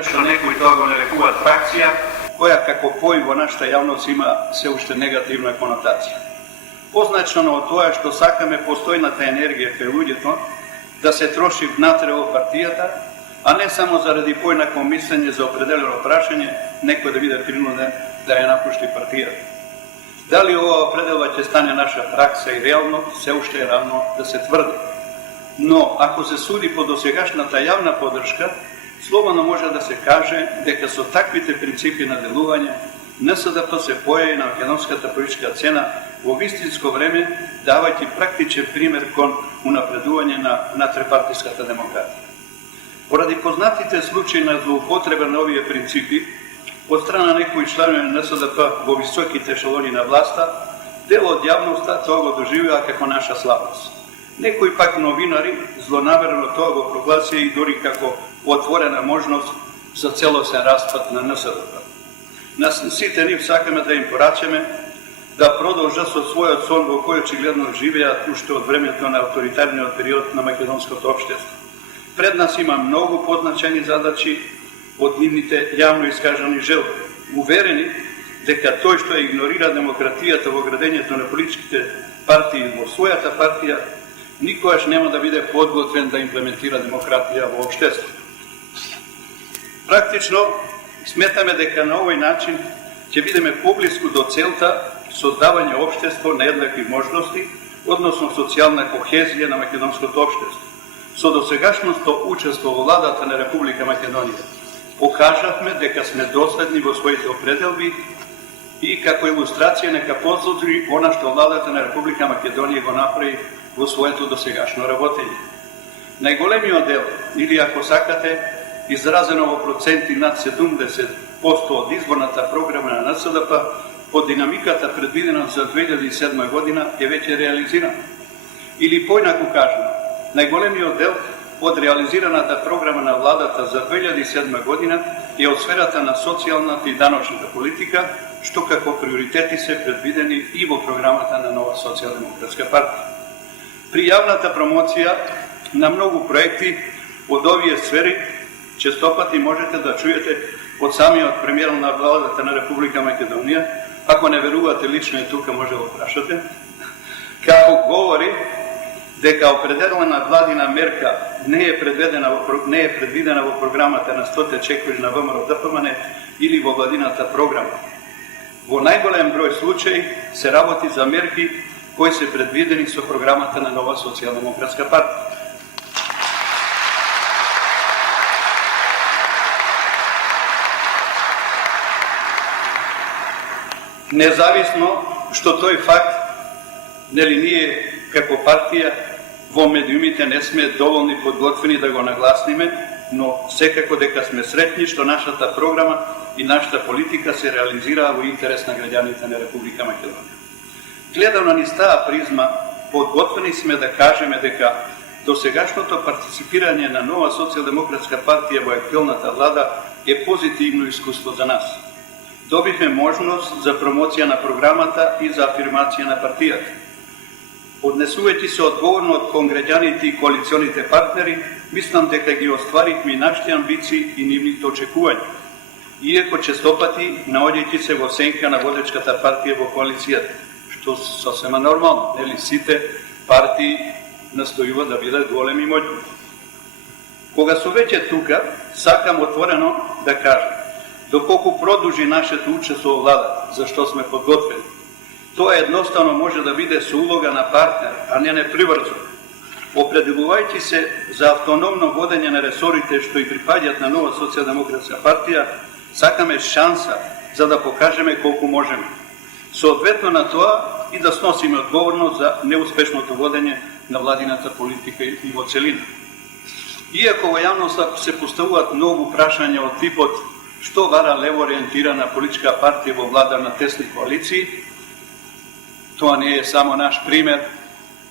Што некои тоа го нарекуваат фракција, која како поим во нашата јавност има се уште негативна конотација. Позначено од тоа што сакаме постојната енергија кај луѓето да се троши внатре во партијата, а не само заради поинако мислење за определено прашање, некој да биде принуден да ја напушти партијата. Дали ова определба ќе стане наша пракса и реално, се уште е рано да се тврди. Но, ако се суди по досегашната јавна поддршка, слободно може да се каже дека со таквите принципи на делување НСДП се појави на македонската политичка сцена во вистинско време, давајќи практичен пример кон унапредување на внатрепартиската демократија. Поради познатите случаи на злоупотреба на овие принципи од страна некои чланови на НСДП во високите ешелони на власта, дел од јавноста тоа го доживува како наша слабост. Некои пак новинари злонамерно тоа го прогласија и дори како отворена можност за целосен распад на НСДП. Нас сите нив сакаме да им порачаме да продолжат со својот сон во кој очигледно живеат уште од времето на авторитарниот период на македонското општество. Пред нас има многу позначени задачи од нивните јавно искажани желби. Уверени дека тој што игнорира демократијата во градењето на политичките партии во својата партија, никогаш нема да биде подготвен да имплементира демократија во општеството. Практично, сметаме дека на овој начин ќе бидеме поблиску до целта создавање општество на еднакви можности, односно социјална кохезија на македонското општество. Со досегашното учество во владата на Република Македонија покажавме дека сме доследни во своите определби и како илустрација нека потврди она што владата на Република Македонија го направи во своето досегашно работење. Најголемиот дел, или ако сакате, изразено во проценти над 70% од изборната програма на НСДП, по динамиката предвидена за 2007 година е веќе реализирана. Или поинаку кажано, најголемиот дел од реализираната програма на владата за 2007 година е од сферата на социјалната и даночната политика, што како приоритети се предвидени и во програмата на Нова социјалдемократска партија. При јавната промоција на многу проекти од овие сфери, честопати можете да чуете од самиот премиер на владата на Република Македонија, ако не верувате лично и тука може да прашате, како говори дека определена владина мерка не е предвидена во програмата на 100 чекови на ВМРО ДПМН или во владината програма. Во најголем број случаи се работи за мерки кои се предвидени со програмата на Нова социјалдемократска партија. Независно што тој факт, нели ние како партија во медиумите не сме доволни подготвени да го нагласниме, но секако дека сме сретни што нашата програма и нашата политика се реализираа во интерес на граѓаните на Република Македонија. Гледано низ таа призма, подготвени сме да кажеме дека досегашното партиципирање на Нова социјалдемократска партија во актуелната влада е позитивно искуство за нас. Добивме можност за промоција на програмата и за афирмација на партијата. Однесувајќи се одговорно кон граѓаните и коалиционите партнери, мислам дека ги остваривме и нашите амбиции и нивните очекувања. Иако честопати наоѓајќи се во сенка на водечката партија во коалицијата, што сосема нормално, нели сите партии настојуваат да бидат големи и моќни. Кога сум веќе тука, сакам отворено да кажам, доколку продолжи нашето учество во владата, за што сме подготвени, тоа едноставно може да биде со улога на партнер, а не неприврзано. Определувајќи се за автономно водење на ресорите што и припаѓаат на Нова социјалдемократска партија, сакаме шанса за да покажеме колку можеме. Соодветно на тоа и да сносиме одговорност за неуспешното водење на владината политика и во целина. Иако во јавноста се поставуваат многу прашања од типот што вара лево ориентирана политичка партија во влада на тесни коалиции, тоа не е само наш пример,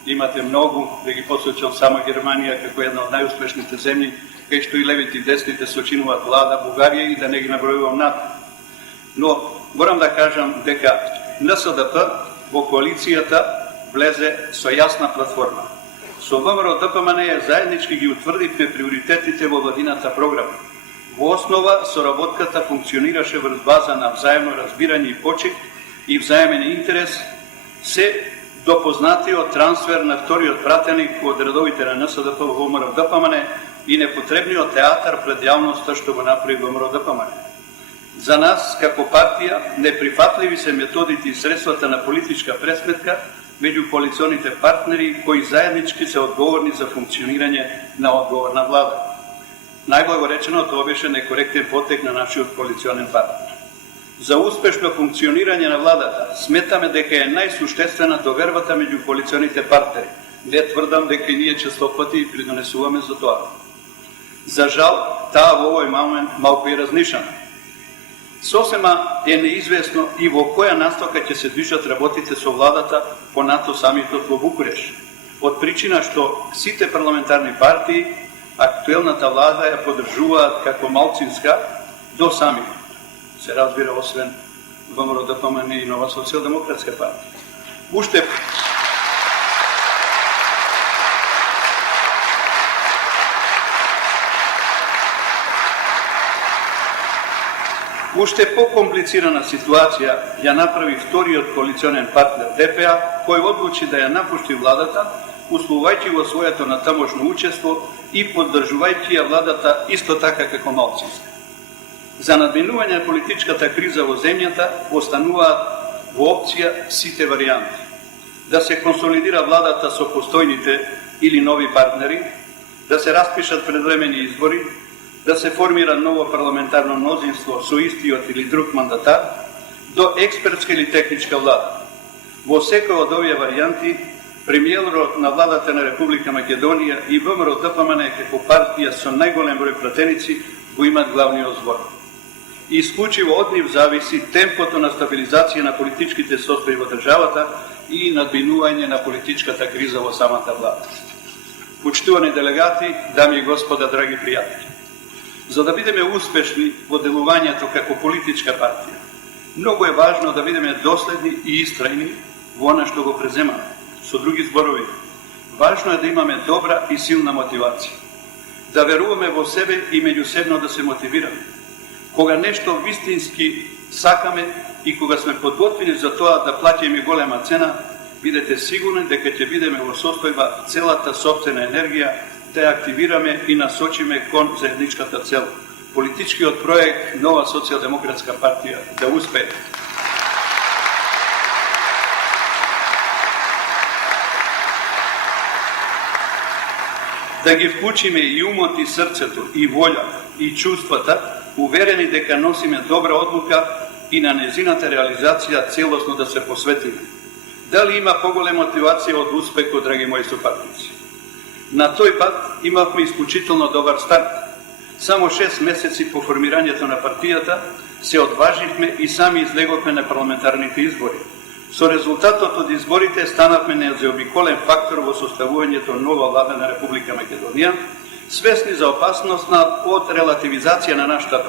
имате многу, да ги посочам само Германија како една од најуспешните земји, кај што и левите и десните сочинуваат влада, Бугарија и да не ги набројувам над. Но морам да кажам дека НСДП во коалицијата влезе со јасна платформа. Со ВМРО ДПМН заеднички ги утврдивме приоритетите во владината програма. Во основа, соработката функционираше врз база на взаемно разбирање и почит и взаемен интерес, се допознатиот трансфер на вториот пратеник од редовите на НСДП во ВМРО-ДПМН и непотребниот театар пред јавноста што го направи ВМРО-ДПМН. За нас, како партија, неприфатливи се методите и средствата на политичка пресметка меѓу коалиционите партнери кои заеднички се одговорни за функционирање на одговорна влада. Најблаго речено, тоа беше некоректен потек на нашиот коалиционен партнер. За успешно функционирање на владата сметаме дека е најсуштествена довербата меѓу коалиционите партнери. Не тврдам дека ние честопати придонесуваме за тоа. За жал, таа во овој момент малку е разнишана. Сосема е неизвестно и во која настока ќе се движат работите со владата по НАТО самитот во Букуреш. Од причина што сите парламентарни партии актуелната влада ја поддржуваат како малцинска до самитот. Се разбира освен ВМРО-ДПМН и Нова социјалдемократска партија. Уште по-комплицирана ситуација ја направи вториот коалиционен партнер ДПА, кој одлучи да ја напушти владата, условувајќи во своето натамошно учество и поддржувајќи ја владата исто така како малцинска. За надминување на политичката криза во земјата остануваат во опција сите варијанти. Да се консолидира владата со постојните или нови партнери, да се распишат предвремени избори, да се формира ново парламентарно мнозинство со истиот или друг мандатар, до експертска или техничка влада. Во секој од овие варијанти, премиерот на владата на Република Македонија и ВМРО-ДПМН како партија со најголем број пратеници го имат главниот збор. Исклучиво од нив зависи темпото на стабилизација на политичките состојби во државата и надминување на политичката криза во самата влада. Почитувани делегати, дами и господа, драги пријатели, за да бидеме успешни во делувањето како политичка партија, многу е важно да бидеме доследни и истрајни во она што го преземаме. Со други зборови, важно е да имаме добра и силна мотивација, да веруваме во себе и меѓусебно да се мотивираме. Кога нешто вистински сакаме и кога сме подготвени за тоа да плаќаме голема цена, бидете сигурни дека ќе бидеме во состојба целата сопствена енергија да ја активираме и насочиме кон заедничката цел. Политичкиот проект Нова социјалдемократска партија да успее. Да ги вклучиме и умот и срцето, и волјата, и чувствата, уверени дека носиме добра одлука и на незината реализација целосно да се посветиме. Дали има поголема мотивација од успехот, драги мои сопартници? На тој пат имавме исклучително добар старт. Само 6 месеци по формирањето на партијата се одваживме и сами излеговме на парламентарните избори. Со резултатот од изборите станавме незаобиколен фактор во составувањето нова влада на Република Македонија, свесни за опасност од релативизација на нашата